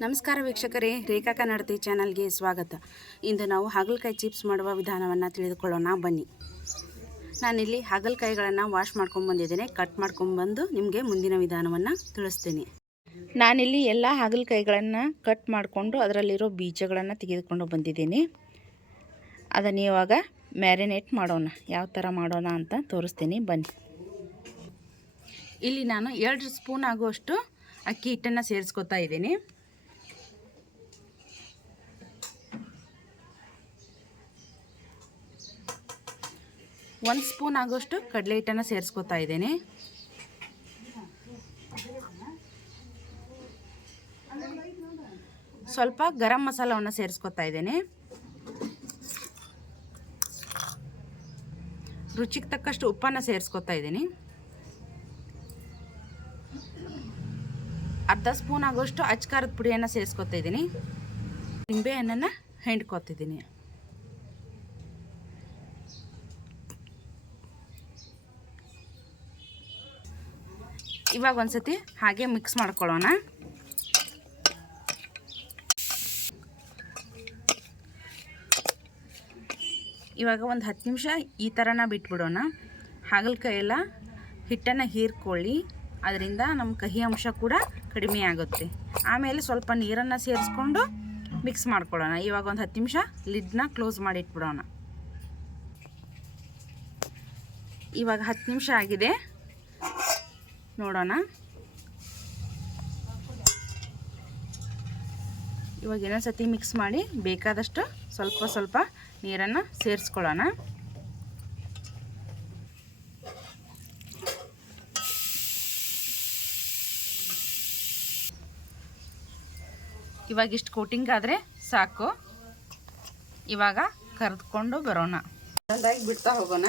ನಮಸ್ಕಾರ ವೀಕ್ಷಕರೇ, ರೇಖಾ ಕನ್ನಡತಿ ಚಾನಲ್ಗೆ ಸ್ವಾಗತ. ಇಂದು ನಾವು ಹಾಗಲಕಾಯಿ ಚಿಪ್ಸ್ ಮಾಡುವ ವಿಧಾನವನ್ನು ತಿಳಿದುಕೊಳ್ಳೋಣ ಬನ್ನಿ. ನಾನಿಲ್ಲಿ ಹಾಗಲಕಾಯಿಗಳನ್ನು ವಾಶ್ ಮಾಡ್ಕೊಂಡು ಬಂದಿದ್ದೇನೆ. ಕಟ್ ಮಾಡ್ಕೊಂಡು ಬಂದು ನಿಮಗೆ ಮುಂದಿನ ವಿಧಾನವನ್ನು ತಿಳಿಸ್ತೀನಿ. ನಾನಿಲ್ಲಿ ಎಲ್ಲ ಹಾಗಲಕಾಯಿಗಳನ್ನು ಕಟ್ ಮಾಡಿಕೊಂಡು ಅದರಲ್ಲಿರೋ ಬೀಜಗಳನ್ನು ತೆಗೆದುಕೊಂಡು ಬಂದಿದ್ದೀನಿ. ಅದನ್ನು ಇವಾಗ ಮ್ಯಾರಿನೇಟ್ ಮಾಡೋಣ. ಯಾವ ಥರ ಮಾಡೋಣ ಅಂತ ತೋರಿಸ್ತೀನಿ ಬನ್ನಿ. ಇಲ್ಲಿ ನಾನು 2 ಸ್ಪೂನ್ ಆಗುವಷ್ಟು ಅಕ್ಕಿ ಹಿಟ್ಟನ್ನು ಸೇರಿಸ್ಕೊತಾ ಇದ್ದೀನಿ. ಒಂದು ಸ್ಪೂನ್ ಆಗುವಷ್ಟು ಕಡಲೆ ಹಿಟ್ಟನ್ನು ಸೇರಿಸ್ಕೊತಾ ಇದ್ದೀನಿ. ಸ್ವಲ್ಪ ಗರಂ ಮಸಾಲವನ್ನು ಸೇರಿಸ್ಕೊತಾ ಇದ್ದೀನಿ. ರುಚಿಗೆ ತಕ್ಕಷ್ಟು ಉಪ್ಪನ್ನು ಸೇರಿಸ್ಕೊತಾ ಇದ್ದೀನಿ. ಅರ್ಧ ಸ್ಪೂನ್ ಆಗೋಷ್ಟು ಅಚ್ಕಾರದ ಪುಡಿಯನ್ನು ಸೇರಿಸ್ಕೊತಾ ಇದ್ದೀನಿ. ನಿಂಬೆ ಹಣ್ಣನ್ನು ಹಿಂಡ್ಕೊತಿದ್ದೀನಿ. ಇವಾಗ ಒಂದ್ಸತಿ ಹಾಗೆ ಮಿಕ್ಸ್ ಮಾಡ್ಕೊಳ್ಳೋಣ. ಇವಾಗ ಒಂದು 10 ನಿಮಿಷ ಈ ಥರನ ಬಿಟ್ಬಿಡೋಣ. ಹಾಗಲಕಾಯಿ ಎಲ್ಲ ಹಿಟ್ಟನ್ನು ಹೀರ್ಕೊಳ್ಳಿ. ಅದರಿಂದ ನಮ್ಮ ಕಹಿ ಅಂಶ ಕೂಡ ಕಡಿಮೆ ಆಗುತ್ತೆ. ಆಮೇಲೆ ಸ್ವಲ್ಪ ನೀರನ್ನು ಸೇರಿಸ್ಕೊಂಡು ಮಿಕ್ಸ್ ಮಾಡ್ಕೊಳ್ಳೋಣ. ಇವಾಗ ಒಂದು 10 ನಿಮಿಷ ಲಿಡ್ನ ಕ್ಲೋಸ್ ಮಾಡಿ ಇಟ್ಬಿಡೋಣ. ಇವಾಗ 10 ನಿಮಿಷ ಆಗಿದೆ, ನೋಡೋಣ. ಇವಾಗ ಇನ್ನೊಂದು ಸತಿ ಮಿಕ್ಸ್ ಮಾಡಿ ಬೇಕಾದಷ್ಟು ಸ್ವಲ್ಪ ನೀರನ್ನು ಸೇರಿಸ್ಕೊಳ್ಳೋಣ. ಇವಾಗ ಇಷ್ಟು ಕೋಟಿಂಗ್ ಆದರೆ ಸಾಕು. ಇವಾಗ ಕರೆದುಕೊಂಡು ಬರೋಣ. ಒಂದಾಗಿ ಬಿಡ್ತಾ ಹೋಗೋಣ.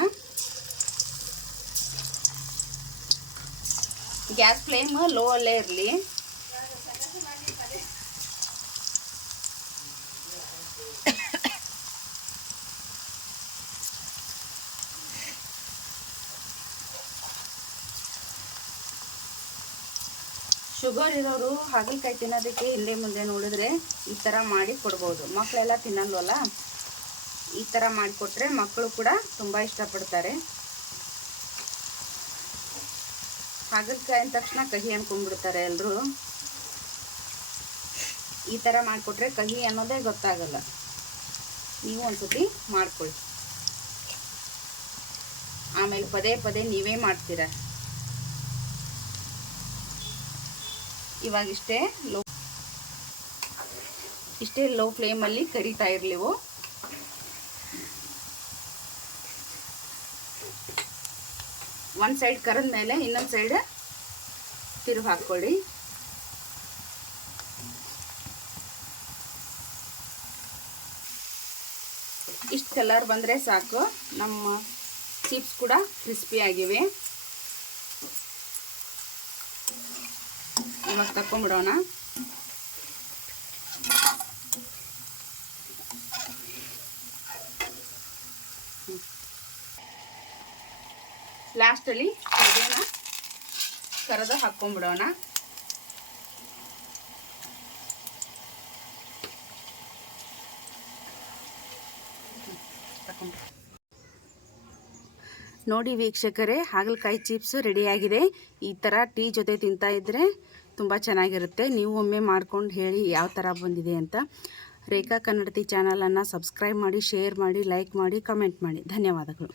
ಗ್ಯಾಸ್ ಫ್ಲೇಮ್ ಲೋ ಅಲ್ಲೇ ಇರಲಿ. ಶುಗರ್ ಇರೋರು ಹಾಗಲಕಾಯಿ ತಿನ್ನೋದಕ್ಕೆ ಹಿಂದೆ ಮುಂದೆ ನೋಡಿದ್ರೆ ಈ ಥರ ಮಾಡಿ ಕೊಡ್ಬೋದು. ಮಕ್ಕಳೆಲ್ಲ ತಿನ್ನಲ್ವಲ್ಲ, ಈ ಥರ ಮಾಡಿಕೊಟ್ರೆ ಮಕ್ಕಳು ಕೂಡ ತುಂಬ ಇಷ್ಟಪಡ್ತಾರೆ. ಹಾಗಲಕಾಯಿ ಅಂದ ತಕ್ಷಣ ಕಹಿ ಅಂದ್ಕೊಂಡ್ಬಿಡ್ತಾರೆ ಎಲ್ಲರೂ. ಈ ಥರ ಮಾಡಿಕೊಟ್ರೆ ಕಹಿ ಅನ್ನೋದೇ ಗೊತ್ತಾಗಲ್ಲ. ನೀವು ಒಂದ್ಸತಿ ಮಾಡ್ಕೊಳ್ಳಿ. ಆಮೇಲೆ ಪದೇ ನೀವೇ ಮಾಡ್ತೀರ. ಇವಾಗ ಇಷ್ಟೇ ಲೋ ಫ್ಲೇಮಲ್ಲಿ ಕರಿತಾ ಇರಲಿವು. ಒಂದು ಸೈಡ್ ಕರೆದ ಮೇಲೆ ಇನ್ನೊಂದು ಸೈಡ್ ತಿರುಗಿ ಹಾಕ್ಕೊಳ್ಳಿ. ಇಷ್ಟು ಕಲರ್ ಬಂದರೆ ಸಾಕು. ನಮ್ಮ ಚಿಪ್ಸ್ ಕೂಡ ಕ್ರಿಸ್ಪಿ ಆಗಿವೆ. ಇವಾಗ ತಕೊಂಡ್ಬಿಡೋಣ. ಲಾಸ್ಟಲ್ಲಿ ಕರೆದು ಹಾಕ್ಕೊಂಡ್ಬಿಡೋಣ. ನೋಡಿ ವೀಕ್ಷಕರೇ, ಹಾಗಲಕಾಯಿ ಚಿಪ್ಸ್ ರೆಡಿಯಾಗಿದೆ. ಈ ಥರ ಟೀ ಜೊತೆ ತಿಂತಾ ಇದ್ದರೆ ತುಂಬ ಚೆನ್ನಾಗಿರುತ್ತೆ. ನೀವು ಒಮ್ಮೆ ಮಾಡ್ಕೊಂಡು ಹೇಳಿ ಯಾವ ಥರ ಬಂದಿದೆ ಅಂತ. ರೇಖಾ ಕನ್ನಡತಿ ಚಾನಲನ್ನು ಸಬ್ಸ್ಕ್ರೈಬ್ ಮಾಡಿ, ಶೇರ್ ಮಾಡಿ, ಲೈಕ್ ಮಾಡಿ, ಕಮೆಂಟ್ ಮಾಡಿ. ಧನ್ಯವಾದಗಳು.